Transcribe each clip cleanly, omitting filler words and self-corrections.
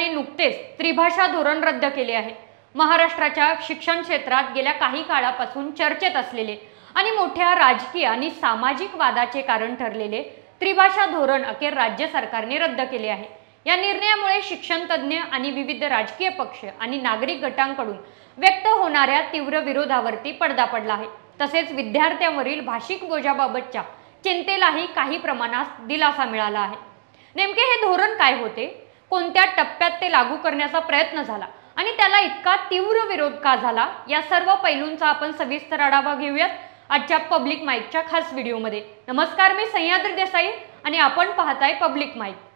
सरकारने नुकतेच त्रिभाषा धोरण रद्द केले आहे। महाराष्ट्राच्या शिक्षण क्षेत्रात गेल्या काही काळापासून चर्चेत असलेले आणि मोठ्या राजकीय आणि सामाजिक वादाचे कारण ठरलेले त्रिभाषा धोरण अखेर राज्य सरकारने रद्द केले आहे। या निर्णयामुळे शिक्षण तज्ञ आणि विविध राजकीय पक्ष आणि नागरिक गटांकडून व्यक्त होणाऱ्या तीव्र विरोधावरती पडदा पडला आहे। तसेच विद्यार्थ्यांवरील भाषिक बोजाबाबतच्या चिंतेलाही काही प्रमाणात दिलासा मिळाला आहे। नेमके हे धोरण काय होते, कोणत्या टप्प्यात ते लागू करण्याचा प्रयत्न झाला आणि त्याला इतका तीव्र विरोध का झाला, या सर्व पैलूंचा आपण सविस्तर आढावा घेऊयात आजच्या पब्लिक माईकच्या खास व्हिडिओमध्ये। नमस्कार, मी सह्याद्री देसाई आणि आपण पाहताय पब्लिक माईक।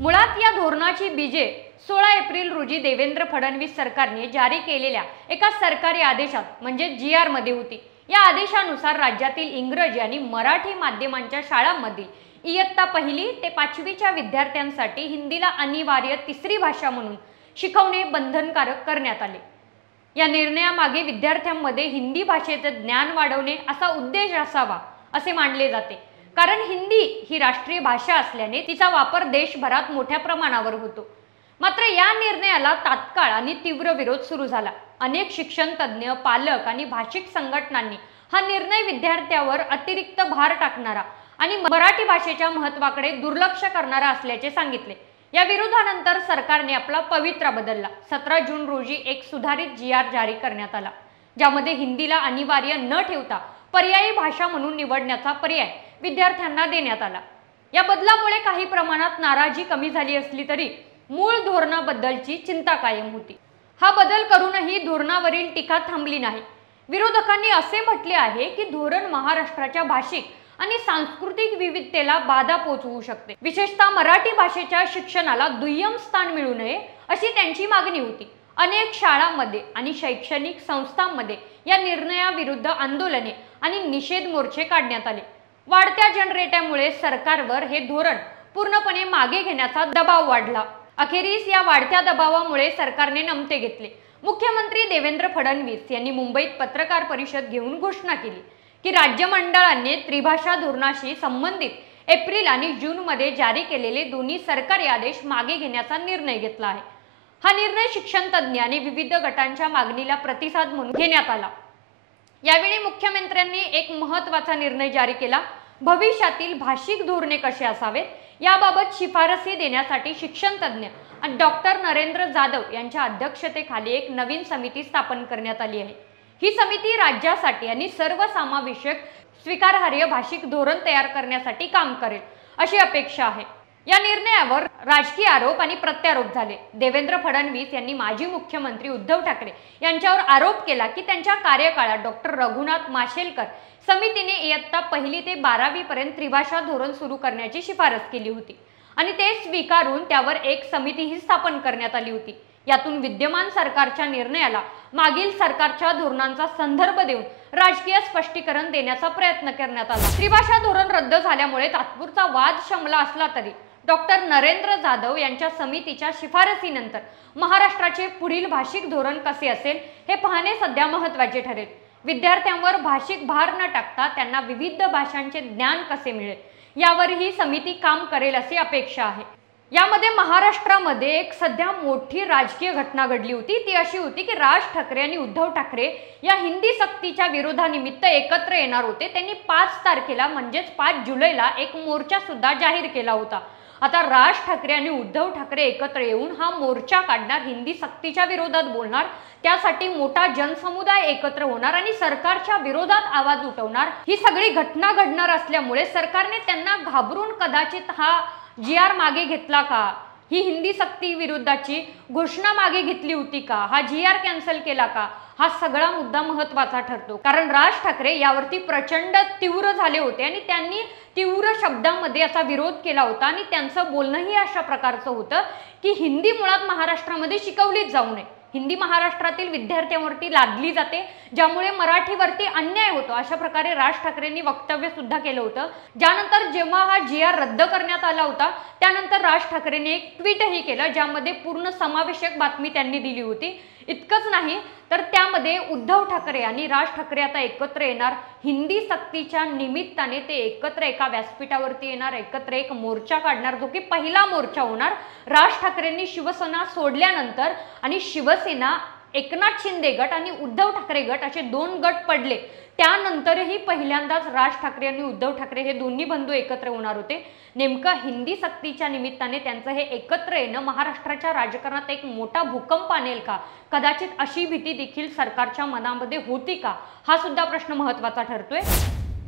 मुळात या धोरणाची बीजे 16 एप्रिल रोजी देवेंद्र फडणवीस सरकारने जारी केलेल्या एका सरकारी आदेशात म्हणजे GR मध्ये होती। या आदेशानुसार राज्यातील इंग्रजी आणि मराठी माध्यमांच्या शाळांमध्ये इयत्ता 1 ते 5वीच्या विद्यार्थ्यांसाठी हिंदीला अनिवार्य तिसरी भाषा म्हणून शिकवणे बंधनकारक करण्यात आले। या निर्णयामागे विद्यार्थ्यांमध्ये हिंदी भाषेचं ज्ञान वाढवणे असा उद्देश असावा असे मानले जाते, कारण हिंदी ही राष्ट्रीय भाषा असल्याने तिचा वापर देशभरात मोठ्या प्रमाणावर होतो। मात्र या निर्णयाला तात्काळ आणि तीव्र विरोध सुरू झाला। अनेक शिक्षण तज्ञ, पालक आणि भाषिक संघटनांनी हा निर्णय विद्यार्थ्यांवर अतिरिक्त भार टाकणारा आणि मराठी भाषेच्या महत्त्वाकडे दुर्लक्ष करणारा असल्याचे सांगितले। या विरोधानंतर सरकारने आपला पवित्रा बदलला। 17 जून रोजी एक सुधारित GR जारी करण्यात आला, ज्यामध्ये हिंदीला अनिवार्य न ठेवता पर्यायी भाषा म्हणून निवडण्याचा पर्याय विद्यार्थ्यांना देण्यात आला। या बदलामुळे काही प्रमाणात नाराजी कमी झाली असली तरी मूळ धोरणाबद्दलची चिंता कायम होती। हा बदल करूनही धोरणावरील टीका थांबली नाही। विरोधकांनी असे म्हटले आहे की धोरण महाराष्ट्राच्या भाषिक आणि सांस्कृतिक विविधतेला बाधा पोहोचवू शकते। विशेषतः मराठी भाषेच्या शिक्षणाला दुय्यम स्थान मिळू नये अशी त्यांची मागणी होती। अनेक शाळांमध्ये आणि शैक्षणिक संस्थांमध्ये या निर्णयाविरुद्ध आंदोलने आणि निषेध मोर्चे काढण्यात आले। वाढत्या जनरेट्यामुळे सरकारवर हे धोरण पूर्णपणे मागे घेण्याचा दबाव वाढला। अखेरीस या वाढत्या दबावामुळे सरकारने नमते घेतले। मुख्यमंत्री देवेंद्र फडणवीस यांनी मुंबईत पत्रकार परिषद घेऊन घोषणा केली की राज्य मंडळाने त्रिभाषा धोरणाशी संबंधित एप्रिल आणि जून मध्ये जारी केलेले दोन्ही सरकारी आदेश मागे घेण्याचा निर्णय घेतला आहे। हा निर्णय शिक्षण तज्ञ आणि विविध गटांच्या मागणीला प्रतिसाद म्हणून घेण्यात आला। यावेळी मुख्यमंत्र्यांनी एक महत्त्वाचा निर्णय जारी केला। भविष्यातील भाषिक धोरणे कसे असावेत याबाबत शिफारसी देण्यासाठी शिक्षण तज्ञ डॉक्टर नरेंद्र जाधव यांच्या अध्यक्षतेखाली एक नवीन समिती स्थापन करण्यात आली आहे। ही समिती राज्यासाठी आणि सर्वसमावेशक स्वीकारार्ह भाषिक धोरण तयार करण्यासाठी काम करेल अशी अपेक्षा आहे। या निर्णयावर राजकीय आरोप आणि प्रत्यारोप झाले। देवेंद्र फडणवीस यांनी माजी मुख्यमंत्री उद्धव ठाकरे यांच्यावर आरोप केला की त्यांच्या कार्यकाळात डॉक्टर रघुनाथ माशेलकर समितीने इयत्ता 1 ते 12वी पर्यंत त्रिभाषा धोरण सुरू करण्याची शिफारस केली होती आणि ते स्वीकारून त्यावर एक समितीही स्थापन करण्यात आली होती। यातून विद्यमान सरकारच्या निर्णयाला मागील सरकारच्या धोरणांचा संदर्भ देऊन राजकीय स्पष्टीकरण देण्याचा प्रयत्न करण्यात आला। त्रिभाषा धोरण रद्द झाल्यामुळे तात्पुरता वाद शमला असला तरी डॉक्टर नरेंद्र जाधव यांच्या समितीच्या शिफारसीनंतर महाराष्ट्राचे पुढील भाषिक धोरण कसे असेल हे पाहणे सध्या महत्त्वाचे ठरेल। विद्यार्थ्यांवर भाषिक भार न टाकता त्यांना विविध भाषांचे ज्ञान कसे मिळेल यावर ही समिती काम करेल अशी अपेक्षा आहे। यामध्ये महाराष्ट्रामध्ये एक सध्या मोठी राजकीय घटना घडली होती। ती अशी होती की राज ठाकरे आणि उद्धव ठाकरे या हिंदी सक्तीच्या विरोधानिमित्त एकत्र येणार होते। त्यांनी 5 तारखेला म्हणजेच 5 जुलैला एक मोर्चा सुद्धा जाहीर केला होता। आता राज ठाकरे आणि उद्धव ठाकरे एकत्र येऊन हा मोर्चा काढणार, हिंदी सक्तीच्या विरोधात बोलणार, त्यासाठी मोठा जनसमुदाय एकत्र होणार आणि सरकारच्या विरोधात आवाज उठवणार। ही सगळी घटना घडणार असल्यामुळे सरकारने त्यांना घाबरून कदाचित हा GR मागे घेतला का, ही हिंदी सक्ती विरोधाची घोषणा मागे घेतली होती का, हा GR कॅन्सल केला का, हा सगळा मुद्दा महत्त्वाचा ठरतो। कारण राज ठाकरे यावरती प्रचंड तीव्र झाले होते आणि त्यांनी तीव्र शब्दांमध्ये असा विरोध केला होता आणि त्यांचं बोलणंही अशा प्रकारचं होतं की हिंदी मुळात महाराष्ट्रामध्ये शिकवलीच जाऊ नये। हिंदी महाराष्ट्रातील विद्यार्थ्यांवरती लादली जाते, ज्यामुळे मराठीवरती अन्याय होतो, अशा प्रकारे राज ठाकरेंनी वक्तव्य सुद्धा केलं होतं। ज्यानंतर जेव्हा हा GR रद्द करण्यात आला होता त्यानंतर राज ठाकरेंनी एक ट्विटही केलं, ज्यामध्ये पूर्ण समावेशक बातमी त्यांनी दिली होती। इतकंच नाही तर त्यामध्ये उद्धव ठाकरे आणि राज ठाकरे आता एकत्र येणार, हिंदी सक्तीच्या निमित्ताने ते एकत्र एका व्यासपीठावरती येणार, एकत्र एक मोर्चा काढणार, जो की पहिला मोर्चा होणार राज ठाकरेंनी शिवसेना सोडल्यानंतर, आणि शिवसेना एकनाथ शिंदे गट आणि उद्धव ठाकरे गट असे दोन गट पडले त्यानंतरही पहिल्यांदाच राज ठाकरे आणि उद्धव ठाकरे हे दोन्ही बंधू एकत्र होणार होते। नेमका हिंदी सक्तीच्या निमित्ताने त्यांचं हे एकत्र येणं महाराष्ट्राच्या राजकारणात एक मोठा भूकंप आणेल का, कदाचित अशी भीती देखील सरकारच्या मनामध्ये होती का, हा सुद्धा प्रश्न महत्त्वाचा ठरतोय।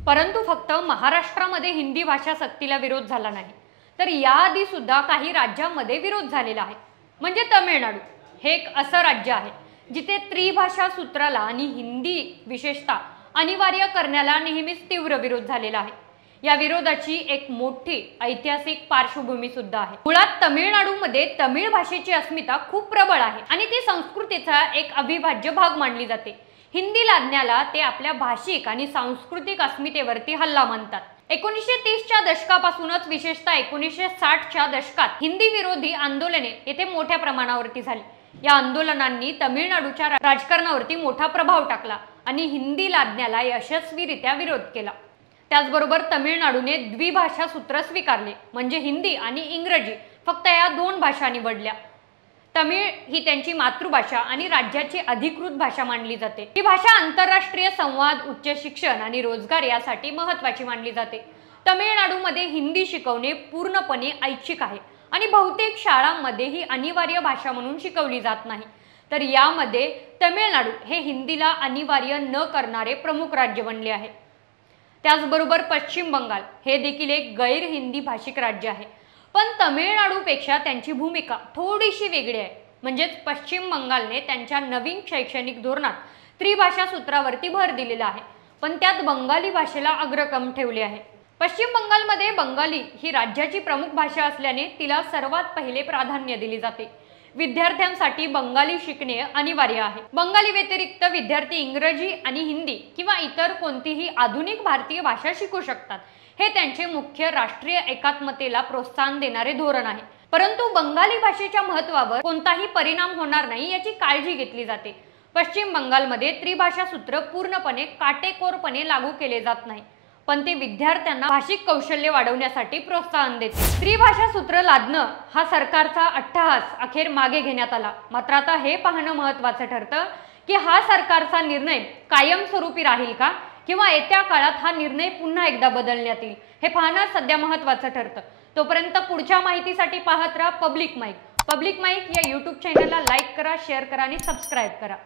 परंतु फक्त महाराष्ट्रामध्ये हिंदी भाषा सक्तीला विरोध झाला नाही, तर याआधी सुद्धा काही राज्यांमध्ये विरोध झालेला आहे। म्हणजे तमिळनाडू हे एक असं राज्य आहे जिथे त्रिभाषा सूत्राला आणि हिंदी विशेषतः अनिवार्य करण्याला नेहमीच तीव्र विरोध झालेला आहे। या विरोधाची एक मोठी ऐतिहासिक पार्श्वभूमी सुद्धा आहे। मुळात तमिळनाडूमध्ये तमिळ भाषेची अस्मिता खूप प्रबळ आहे आणि ती संस्कृतीचा एक अविभाज्य भाग मानली जाते। हिंदी लादण्याला ते आपल्या भाषिक आणि सांस्कृतिक अस्मितेवरती हल्ला मानतात। 1930च्या दशकापासूनच विशेषतः 1960च्या दशकात हिंदी विरोधी आंदोलने येथे मोठ्या प्रमाणावरती झाली। या आंदोलनांनी तमिळनाडूच्या राजकारणावरती मोठा प्रभाव टाकला आणि हिंदी लादण्याला यशस्वीरित्या विरोध केला। त्याचबरोबर तमिळनाडूने द्विभाषा सूत्र स्वीकारले, म्हणजे हिंदी आणि इंग्रजी फक्त या दोन भाषा निवडल्या। तमिळ ही त्यांची मातृभाषा आणि राज्याची अधिकृत भाषा मानली जाते। ही भाषा आंतरराष्ट्रीय संवाद, उच्च शिक्षण आणि रोजगार यासाठी महत्त्वाची मानली जाते। तमिळनाडूमध्ये हिंदी शिकवणे पूर्णपणे ऐच्छिक आहे आणि बहुतेक शाळांमध्ये ही अनिवार्य भाषा म्हणून शिकवली जात नाही। तर यामध्ये तमिळनाडू हे हिंदीला अनिवार्य न करणारे प्रमुख राज्य बनले आहे। त्याचबरोबर पश्चिम बंगाल हे देखील एक गैर हिंदी भाषिक राज्य आहे, पण तमिळनाडूपेक्षा त्यांची भूमिका थोडीशी वेगळी आहे। म्हणजेच पश्चिम बंगालने त्यांच्या नवीन शैक्षणिक धोरणात त्रिभाषा सूत्रावरती भर दिलेला आहे, पण त्यात बंगाली भाषेला अग्रक्रम ठेवले आहे। पश्चिम बंगालमध्ये बंगाली ही राज्याची प्रमुख भाषा असल्याने तिला सर्वात पहिले प्राधान्य दिले जाते। विद्यार्थ्यांसाठी बंगाली शिकणे अनिवार्य आहे। बंगाली व्यतिरिक्त विद्यार्थी इंग्रजी आणि हिंदी किंवा इतर कोणतीही आधुनिक भारतीय भाषा शिकू शकतात। हे त्यांचे मुख्य राष्ट्रीय एकात्मतेला प्रोत्साहन देणारे धोरण आहे। परंतु बंगाली भाषेच्या महत्त्वावर कोणताही परिणाम होणार नाही याची काळजी घेतली जाते। पश्चिम बंगालमध्ये त्रिभाषा सूत्र पूर्णपणे काटेकोरपणे लागू केले जात नाही, पण ते विद्यार्थ्यांना भाषिक कौशल्य वाढवण्यासाठी प्रोत्साहन देते। त्रिभाषा सूत्र लादणं हा सरकारचा अट्टहास अखेर मागे घेण्यात आला। मात्र आता हे पाहणं महत्त्वाचं ठरतं की हा सरकारचा निर्णय कायमस्वरूपी राहील का, किंवा येत्या काळात हा निर्णय पुन्हा एकदा बदलण्यात येईल, हे पाहणं सध्या महत्त्वाचं ठरतं। तोपर्यंत पुढच्या माहितीसाठी पाहत राहा पब्लिक माईक या YouTube चॅनलला लाईक करा, शेअर करा आणि सबस्क्राईब करा।